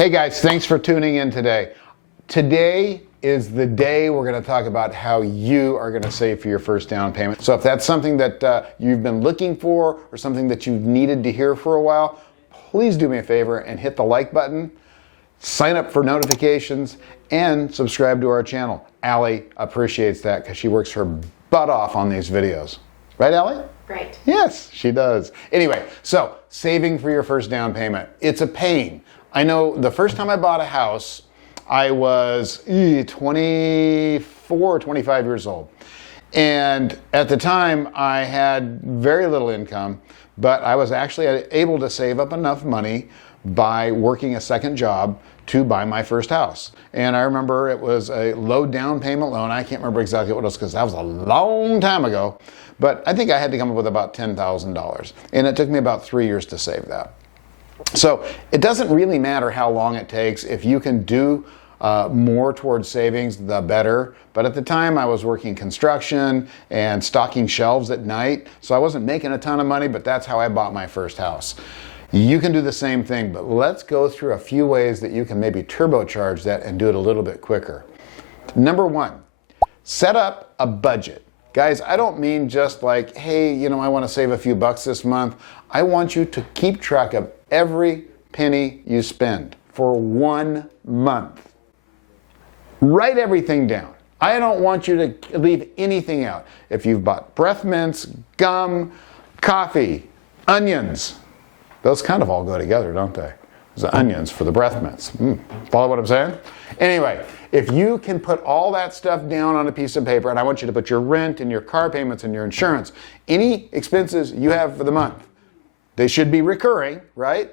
Hey guys, thanks for tuning in today. Today is the day we're going to talk about how you are going to save for your first down payment. So if that's something that you've been looking for or something that you've needed to hear for a while, please do me a favor and hit the like button, sign up for notifications, and subscribe to our channel. Allie appreciates that because she works her butt off on these videos. Right, Allie? Right. Yes, she does. Anyway, so saving for your first down payment. It's a pain. I know the first time I bought a house, I was 24, 25 years old. And at the time, I had very little income, but I was actually able to save up enough money by working a second job to buy my first house. And I remember it was a low down payment loan. I can't remember exactly what it was because that was a long time ago, but I think I had to come up with about $10,000. And it took me about 3 years to save that. So it doesn't really matter how long it takes. If you can do more towards savings, the better. But at the time I was working construction and stocking shelves at night, so I wasn't making a ton of money, but that's how I bought my first house. You can do the same thing, but let's go through a few ways that you can maybe turbocharge that and do it a little bit quicker. Number one, set up a budget. Guys, I don't mean just like, hey, I want to save a few bucks this month. I want you to keep track of every penny you spend for 1 month. Write everything down. I don't want you to leave anything out. If you've bought breath mints, gum, coffee, onions, those kind of all go together, don't they? There's the onions for the breath mints. Follow what I'm saying? Anyway, if you can put all that stuff down on a piece of paper, and I want you to put your rent and your car payments and your insurance, any expenses you have for the month, they should be recurring, right?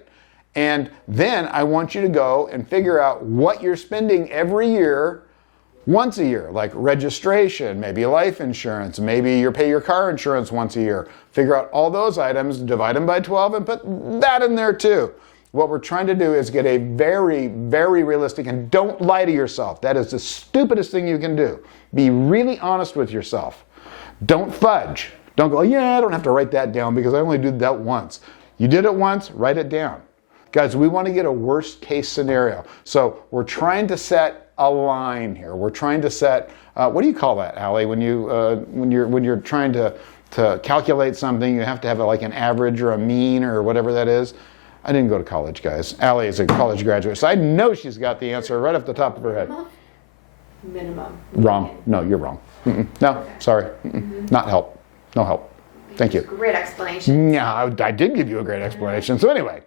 And then I want you to go and figure out what you're spending every year, once a year, like registration, maybe life insurance, maybe you pay your car insurance once a year. Figure out all those items, divide them by 12, and put that in there too. What we're trying to do is get a very, very realistic, and don't lie to yourself. That is the stupidest thing you can do. Be really honest with yourself. Don't fudge. Don't go, yeah, I don't have to write that down because I only did that once. You did it once, write it down. Guys, we want to get a worst case scenario. So we're trying to set a line here. We're trying to set, what do you call that, Allie? When you're trying to calculate something, you have to have like an average or a mean or whatever that is. I didn't go to college, guys. Allie is a college graduate, so I know she's got the answer right off the top of her head. Minimum. Wrong. No, you're wrong. No, sorry. Not help. No help. Thank you. Great explanation. Yeah, I did give you a great explanation. So anyway,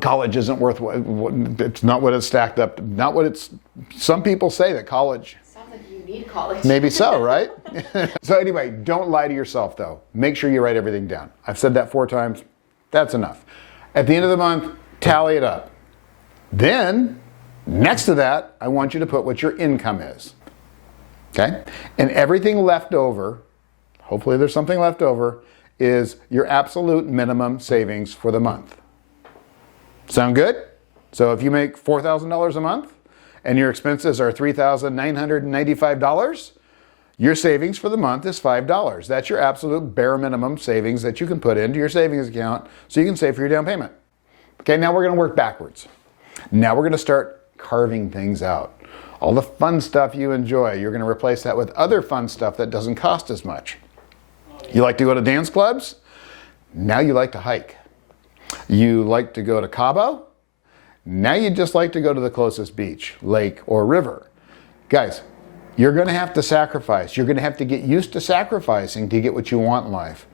college isn't worth what it's not what it's stacked up. Not what it's. Some people say that college. Sounds like you need college. Maybe so, right? So anyway, don't lie to yourself though. Make sure you write everything down. I've said that 4 times. That's enough. At the end of the month, tally it up. Then, next to that, I want you to put what your income is. Okay? And everything left over, hopefully there's something left over, is your absolute minimum savings for the month. Sound good? So if you make $4,000 a month and your expenses are $3,995, your savings for the month is $5. That's your absolute bare minimum savings that you can put into your savings account so you can save for your down payment. Okay, now we're going to work backwards. Now we're going to start carving things out. All the fun stuff you enjoy, you're going to replace that with other fun stuff that doesn't cost as much. You like to go to dance clubs? Now you like to hike. You like to go to Cabo? Now you just like to go to the closest beach, lake, or river. Guys, you're going to have to sacrifice. You're going to have to get used to sacrificing to get what you want in life.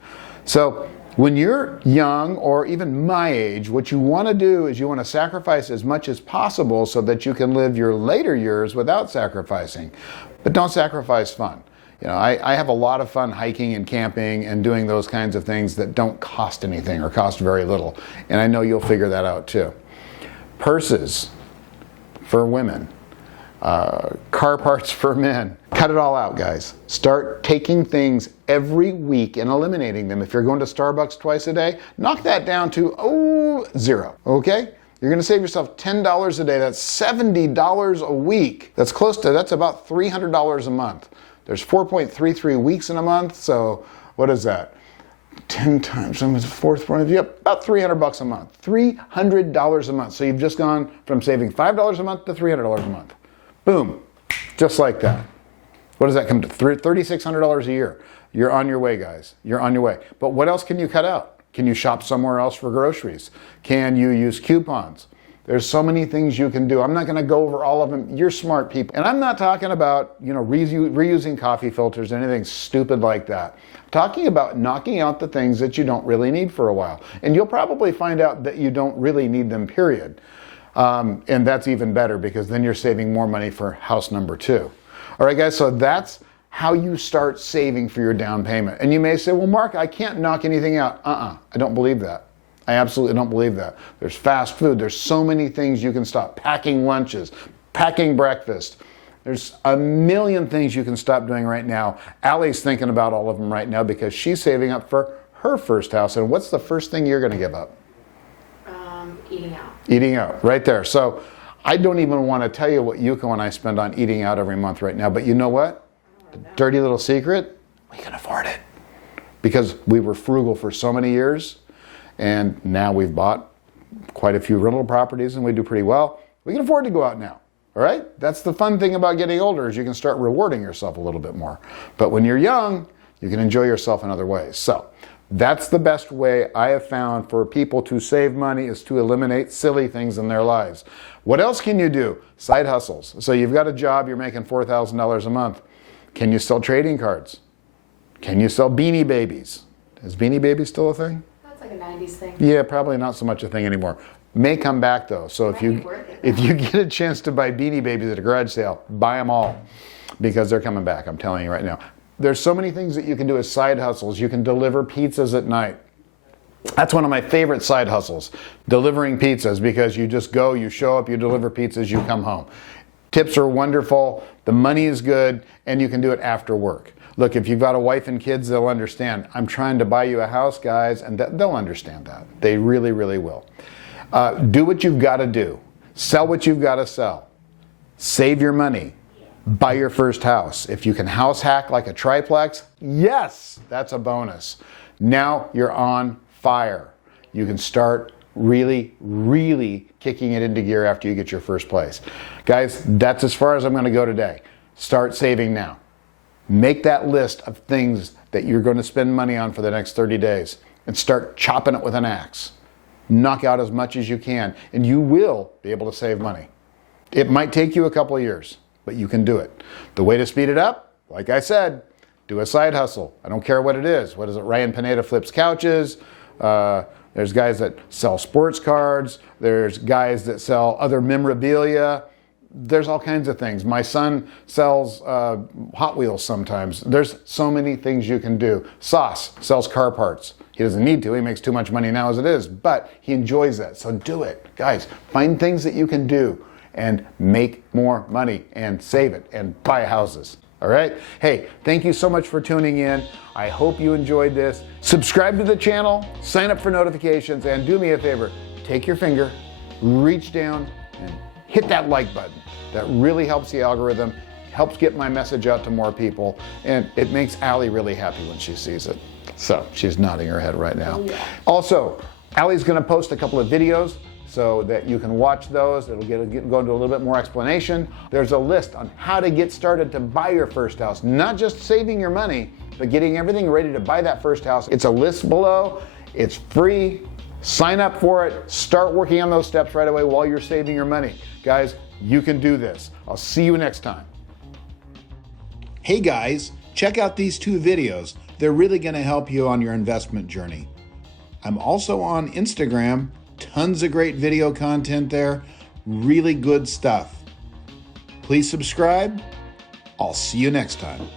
So when you're young or even my age, what you want to do is you want to sacrifice as much as possible so that you can live your later years without sacrificing. But don't sacrifice fun. I have a lot of fun hiking and camping and doing those kinds of things that don't cost anything or cost very little. And I know you'll figure that out too. Purses for women. Car parts for men. Cut it all out, guys. Start taking things every week and eliminating them. If you're going to Starbucks twice a day, knock that down to 0. Okay? You're going to save yourself $10 a day. That's $70 a week. That's about $300 a month. There's 4.33 weeks in a month, so what is that? 10 times, so it's fourth one, yep, about $300 a month. $300 a month. So you've just gone from saving $5 a month to $300 a month. Boom, just like that. What does that come to? $3,600 a year. You're on your way, guys. You're on your way. But what else can you cut out? Can you shop somewhere else for groceries? Can you use coupons? There's so many things you can do. I'm not going to go over all of them. You're smart people. And I'm not talking about, reusing coffee filters or anything stupid like that. I'm talking about knocking out the things that you don't really need for a while. And you'll probably find out that you don't really need them, period. And that's even better because then you're saving more money for house number 2. All right, guys, so that's how you start saving for your down payment. And you may say, well, Mark, I can't knock anything out. I don't believe that. I absolutely don't believe that. There's fast food. There's so many things you can stop. Packing lunches, packing breakfast. There's a million things you can stop doing right now. Allie's thinking about all of them right now because she's saving up for her first house. And what's the first thing you're going to give up? Eating out. Eating out, right there. So I don't even want to tell you what Yuko and I spend on eating out every month right now. But you know what? The dirty little secret, we can afford it. Because we were frugal for so many years. And now we've bought quite a few rental properties and we do pretty well. We can afford to go out now, all right? That's the fun thing about getting older is you can start rewarding yourself a little bit more. But when you're young, you can enjoy yourself in other ways. So that's the best way I have found for people to save money is to eliminate silly things in their lives. What else can you do? Side hustles. So you've got a job, you're making $4,000 a month. Can you sell trading cards? Can you sell Beanie Babies? Is Beanie Babies still a thing? Like a 90s thing. Yeah, probably not so much a thing anymore. May come back though. So if you get a chance to buy Beanie Babies at a garage sale, buy them all because they're coming back. I'm telling you right now. There's so many things that you can do as side hustles. You can deliver pizzas at night. That's one of my favorite side hustles, delivering pizzas, because you just go, you show up, you deliver pizzas, you come home. Tips are wonderful, the money is good, and you can do it after work. Look, if you've got a wife and kids, they'll understand. I'm trying to buy you a house, guys, and they'll understand that. They really, really will. Do what you've got to do. Sell what you've got to sell. Save your money. Buy your first house. If you can house hack like a triplex, yes, that's a bonus. Now you're on fire. You can start really, really kicking it into gear after you get your first place. Guys, that's as far as I'm going to go today. Start saving now. Make that list of things that you're going to spend money on for the next 30 days and start chopping it with an axe. Knock out as much as you can, and you will be able to save money. It might take you a couple of years, but you can do it. The way to speed it up, like I said, do a side hustle. I don't care what it is. What is it? Ryan Pineda flips couches. There's guys that sell sports cards. There's guys that sell other memorabilia. There's all kinds of things. My son sells Hot Wheels sometimes. There's so many things you can do. Sauce sells car parts. He doesn't need to. He makes too much money now as it is, but he enjoys that. So do it. Guys, find things that you can do and make more money and save it and buy houses. All right? Hey, thank you so much for tuning in. I hope you enjoyed this. Subscribe to the channel, sign up for notifications, and do me a favor. Take your finger, reach down, and hit that like button. That really helps the algorithm, helps get my message out to more people, and it makes Allie really happy when she sees it. So she's nodding her head right now. Yeah. Also, Allie's going to post a couple of videos so that you can watch those. It'll go into a little bit more explanation. There's a list on how to get started to buy your first house, not just saving your money, but getting everything ready to buy that first house. It's a list below. It's free. Sign up for it. Start working on those steps right away while you're saving your money. Guys, you can do this. I'll see you next time. Hey guys, check out these 2 videos. They're really going to help you on your investment journey. I'm also on Instagram. Tons of great video content there. Really good stuff. Please subscribe. I'll see you next time.